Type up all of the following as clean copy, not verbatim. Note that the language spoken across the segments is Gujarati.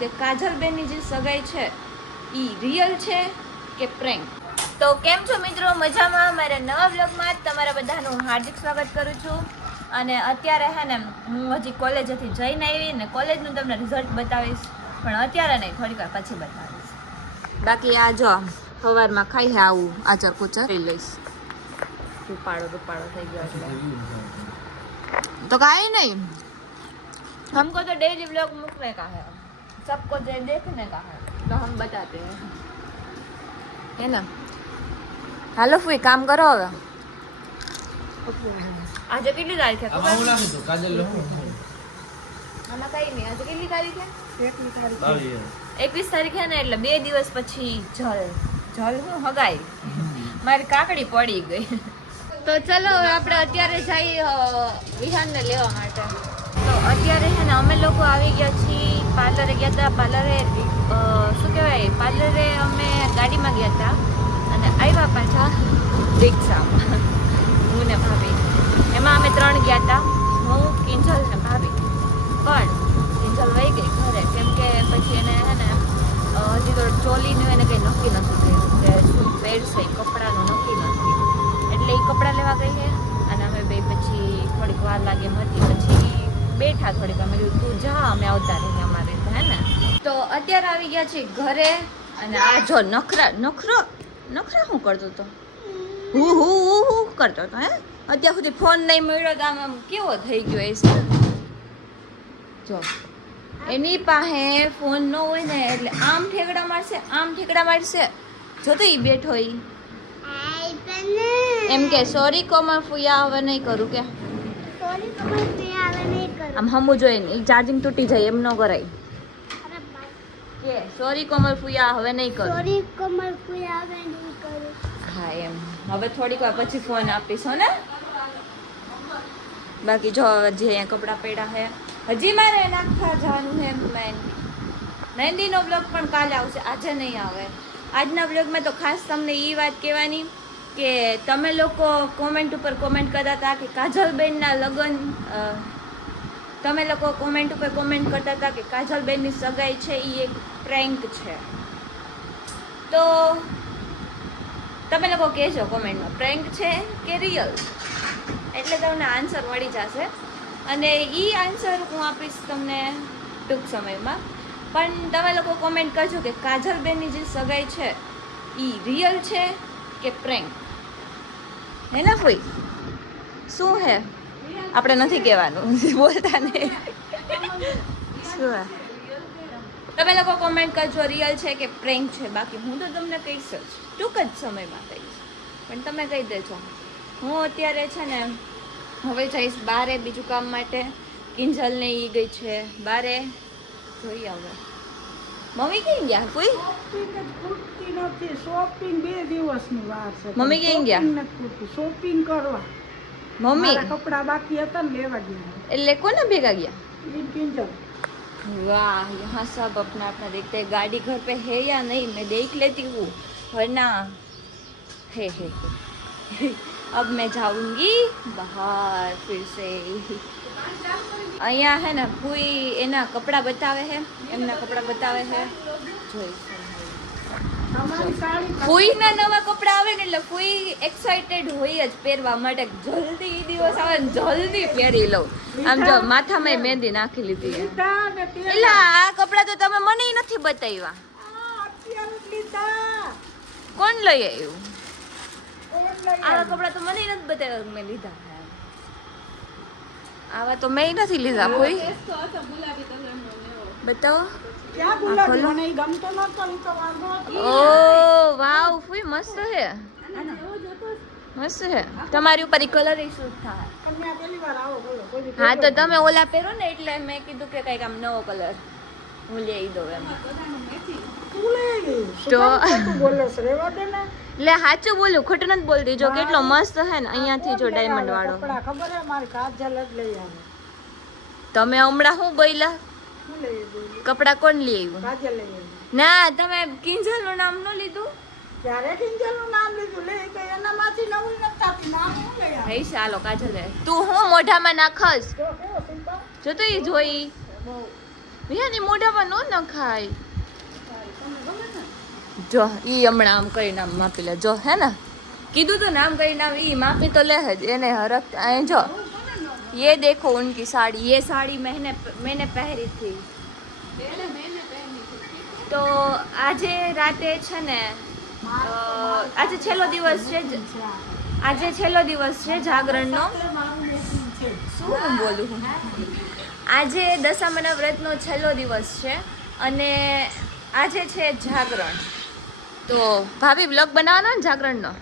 કે કાજલબેનની જે સગાઈ છે ઈ રિયલ છે કે પ્રેન્ક. તો કેમ છો મિત્રો, મજામાં? મારા નવા વ્લોગમાં તમારા બધાનું હાર્દિક સ્વાગત કરું છું. અને અત્યારે હે ને હું હજી કોલેજેથી જઈને આવી ને કોલેજનું તમને રિઝલ્ટ બતાવીશ, પણ અત્યારે નહીં, થોડીક વાર પછી બતાવીશ. બાકી આ જો સવારમાં ખાઈ હે આવું આચર કુચર લઈશ. રૂપાળો થઈ ગયો એટલે તો કાંઈ નહીં, हमको तो डेली व्लॉग मूकने का है, सबको देखने का है, तो हम बताते हैं, है ना? हेलो फुई, काम કરો હવે. આજે કેટલી તારીખ છે? આમાં હું નાખી દઉં કાજલ લો. આમાં કઈ નહીં. આજે કેટલી તારીખ છે? 21 તારીખ છે ને, એટલે 2 દિવસ પછી જલ હું હગાઈ મારી કાકડી પડી ગઈ. તો ચલો હવે આપણે અત્યારે જઈએ વિહાનને લેવા માટે. તો અત્યારે છે ને અમે લોકો આવી ગયા છીએ પાર્લરે. ગયા હતા પાર્લરે, શું કહેવાય, પાર્લરે અમે ગાડીમાં ગયા હતા અને આવ્યા પાછા રિક્ષામાં, હું ને ભાભી. એમાં અમે 3 ગયા હતા, હું, કિંજલ ને ભાભી. પણ કિંજલ વહી ગઈ ઘરે, કેમ કે પછી એને છે ને હજી તો ચોલીનું એને કંઈ નક્કી નથી થયું કે શું પહેરશે, કપડાનું નક્કી નથી, એટલે એ કપડાં લેવા ગઈ છે. અને અમે બે પછી થોડીક વાર લાગે એમ હતી, પછી બેઠા થોડીક. અમે કીધું તું જા, અમે આવતા રહીએ અમારે, હે ને? તો અત્યારે આવી ગયા છીએ ઘરે. અને આ જો નખરો શું કરતો હતો? હું કરતો હતો, હે? અત્યાર સુધી ફોન નહીં મળ્યો તો આમ કેવો થઈ ગયો એ છે. જો એની પાસે ફોન ન હોય ને એટલે આમ ઠેકડા મારશે. જો તો એ બેઠો એમ કે સોરી કોમલ ફુયા, હવે નહીં કરું કે આમ હમું જોઈએ ચાર્જિંગ તૂટી જાય એમ ન કરાય કે સોરી કોમલ ફુયા, હવે નહીં કરું. હા એમ. હવે થોડીક વાર પછી ફોન આપીશ, હો ને? બાકી જો જે અહીંયા કપડાં પડ્યા છે, હજી મારે નાખવા જવાનું છે. મહેંદીનો બ્લોગ પણ કાલે આવશે, આજે નહીં આવે. આજના બ્લોગમાં તો ખાસ તમને એ વાત કહેવાની કે તમે લોકો કોમેન્ટ ઉપર કોમેન્ટ કરતા હતા કે કાજલબેનના લગ્ન, તમે લોકો કોમેન્ટ ઉપર કોમેન્ટ કરતા હતા કે કાજલબેનની સગાઈ છે એ એક પ્રેન્ક છે. તો તમે લોકો કહેજો કોમેન્ટમાં પ્રેન્ક છે કે રિયલ, એટલે તમને આન્સર મળી જશે. અને એ આન્સર હું આપીશ તમને ટૂંક સમયમાં. પણ તમે લોકો કોમેન્ટ કરજો કે કાજલબેનની જે સગાઈ છે એ રિયલ છે કે પ્રેન્ક, હે ને ફોઈ? શું હે આપણે નથી કહેવાનું, બોલતા નહીં. શું તમે લોકો કોમેન્ટ કરજો રિયલ છે કે પ્રેન્ક છે. બાકી હું તો તમને કહીશ જ, ટૂંક જ સમયમાં કહીશ, પણ તમે કહી દેજો. હું અત્યારે છે ને હવે જઈશ બારે બીજું કામ માટે. કિંજલને એ ગઈ છે બારે, જોઈએ હવે. મમ્મી ક્યાં ગયા? કોઈ શોપિંગ 2 દિવસની વાર છે. મમ્મી ક્યાં ગયા? શોપિંગ કરવા. મમ્મી કપડા બાકી હતા ને લેવા ગયા. એટલે કોને ભેગા ગયા? किंजल। वाह, यहाँ सब अपना अपना देखते हैं. गाड़ी घर पे है या नहीं मैं देख लेती हूँ, वरना है अब मैं जाऊंगी बाहर फिर से. અહીંયા હે ને ફૂઈ એના કપડાં બતાવે છે, એમના કપડાં બતાવે છે. ફૂઈના નવા કપડાં આવે ને એટલે ફૂઈ એક્સાઇટેડ હોય જ પહેરવા માટે. જલ્દી ઈ દિવસ આવે ને જલ્દી પહેરી લઉં. આમ જો માથામાં મહેંદી નાખી લીધી. એટલે આ કપડાં તો તમે મને નથી બતાવ્યા. કોણ લઈ આવ્યું? આવા કપડાં તો મને નથી બતાવ્યા, મેં લીધા. આવા તો મેં નથી લીધા. કોઈ બતાવો. ઓ વાવ ફૂઈ, મસ્ત છે, મસ્ત છે. તમારી ઉપર કલર સૂટ થાય. હા તો તમે ઓલા પહેરો ને એટલે મેં કીધું કે કઈક આમ નવો કલર હું લઈ દઉં એમ. તો લે સાચું બોલું, ખોટું નથી બોલતી. જો કેટલો મસ્ત છે ને અહીંયાથી, જો ડાયમંડ વાળો. ખબર હે મારી કાજલ જ લઈ આવે. તમે હમણાં શું બોલ્યા? કપડા કોણ લઈ આવ્યું? કાજલ લઈ આવી. ના, તમે કિંજલ નું નામ ન લીધું? ક્યારે કિંજલ નું નામ લીધું? લે કે એનામાંથી નવું નથી, નામ હું લઈ આવી. હઈ ચાલો કાજલ, તું હું મોઢામાં નાખસ? જો તો ઈ જોઈ વિહાની મોઢામાં નો નખાય. તમને ગમે છે? જો ઈ હમણાં આમ કરીને આમ માપી લે. જો હે ને કીધું તો નામ કરીને આમ ઈ માપી તો લે જ. એને હરખ અહીં જો ये देखो उनकी साड़ी, ये साड़ी मैंने पहरी थी. પહેલે મેને પહેરી હતી. તો આજે રાતે છે ને આજે છેલ્લો દિવસ છે આજે છેલ્લો દિવસ છે જાગરણનો. મારું મેચિંગ છે. શું હું બોલું હું? આજે દશામાના વ્રતનો છેલ્લો દિવસ છે અને આજે છે જાગરણ. તો ભાભી બ્લોગ બનાવવાનો ને જાગરણનો?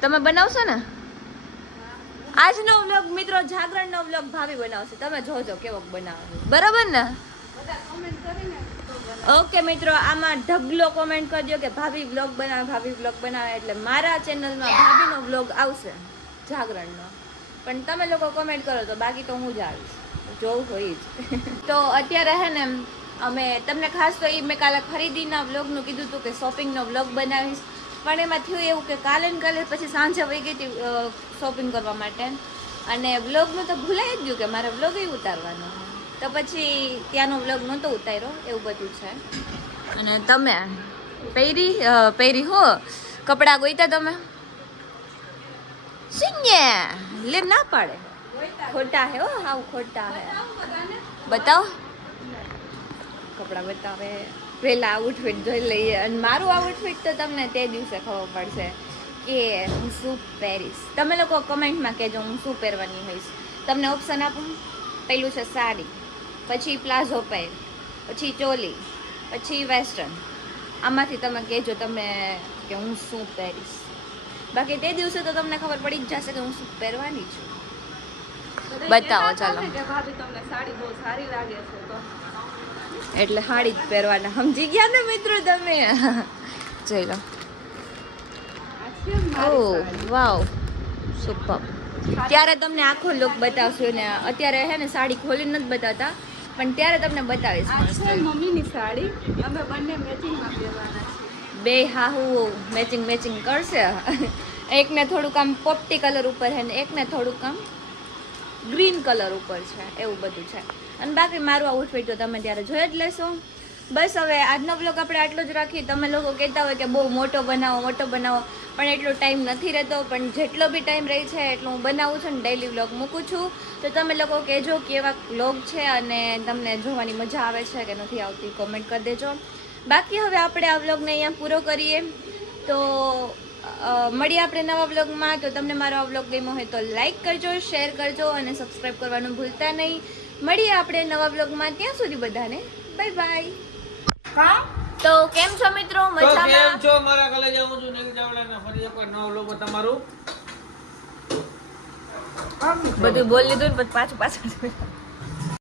તમે બનાવશો ને? આજનો વ્લોગ મિત્રો જાગરણનો વ્લોગ ભાભી બનાવશે. તમે જોજો કેવો બનાવે. બરાબર ને? બધા કમેન્ટ કરીને તો ઓકે મિત્રો, આમાં ઢગલો કોમેન્ટ કરજો કે ભાભી વ્લોગ બનાવે, ભાભી વ્લોગ બનાવે. એટલે મારા ચેનલમાં ભાભીનો વ્લોગ આવશે જાગરણનો. પણ તમે લોકો કોમેન્ટ કરો તો, બાકી તો હું જ આવીશ જોવું હોય જ. તો અત્યારે હે ને અમે તમને ખાસ તો એ મેં કાલે ખરીદીના વ્લોગનું કીધું હતું કે શોપિંગનો વ્લોગ બનાવીશ. પણ એમાં થયું એવું કે કાલે ને કાલે પછી સાંજે વહી ગઈ હતી શોપિંગ કરવા માટે અને વ્લોગનું તો ભૂલાઈ જ ગયું કે મારે વ્લોગ ઉતારવાનો. તો પછી ત્યાંનો વ્લોગ નહોતો ઉતાર્યો. એવું બધું છે. અને તમે પહેરી હો કપડાં ગોઈતા તમે? સિંગે લે ના પાડે. ખોટા હે હો, હાવ ખોટા હે. બતાવો કપડાં બતાવે. પહેલા આઉટફિટ જોઈ લઈએ અને મારું આઉટફિટ તો તમને તે દિવસે ખબર પડશે કે હું શું પહેરીશ. તમે લોકો કમેન્ટમાં કહેજો હું શું પહેરવાની હોઈશ. તમને ઓપ્શન આપું. પહેલું છે સાડી, પછી પ્લાઝો પહેર, પછી ચોલી, પછી વેસ્ટર્ન. આમાંથી તમે કહેજો તમે કે હું શું પહેરીશ. બાકી તે દિવસે તો તમને ખબર પડી જ જશે કે હું શું પહેરવાની છું. બતાવો ચાલો. કે ભાભી તમને સાડી બહુ સારી લાગે છે તો એટલે સાડી જ પહેરવાના. સમજી ગયા ને મિત્રો તમે? જોઈ લો. ઓહ વાવ સુપર. ત્યારે તમને આખો લુક બતાવશું ને અત્યારે હે ને સાડી ખોલીને નથી બતાવતા પણ ત્યારે તમને બતાવીશ. આ છે મમ્મીની સાડી. અમે બંને મેચિંગમાં પહેરવાના છીએ. બે હાહુ મેચિંગ કરશે. એકને થોડુંક આમ પોપટી કલર ઉપર છે ને એકને થોડુંક આમ ગ્રીન કલર ઉપર છે. એવું બધું છે. અને બાકી મારું આઉટફિટ તો તમે ત્યારે જોઈ જ લેશો. બસ હવે આજનો બ્લોગ આપણે આટલો જ રાખીએ. તમે લોકો કહેતા હોય કે બહુ મોટો બનાવો પણ એટલો ટાઈમ નથી રહેતો. પણ જેટલો બી ટાઈમ રહે છે એટલો હું બનાવું છું ને ડેઈલી વ્લોગ મૂકું છું. તો તમે લોકો કહેજો કેવા વ્લોગ છે અને તમને જોવાની મજા આવે છે કે નથી આવતી, કોમેન્ટ કરી દેજો. બાકી હવે આપણે આ વ્લોગને અહીંયા પૂરો કરીએ. તો મળીએ આપણે નવા વ્લોગમાં. તો તમને મારો આ વ્લોગ ગમ્યો હોય તો લાઈક કરજો, શેર કરજો અને સબસ્ક્રાઈબ કરવાનું ભૂલતા નહીં. મળીએ આપણે નવા વ્લોગમાં. ત્યાં સુધી બધાને બાય બાય. તો કેમ છો મિત્રો? મજામાં? કેમ છો મારા કલેજા? હું છું નીલ ચાવડા. ફરી એક નવો વ્લોગ તમારું બધું બોલ લીધું ને પછી પાછું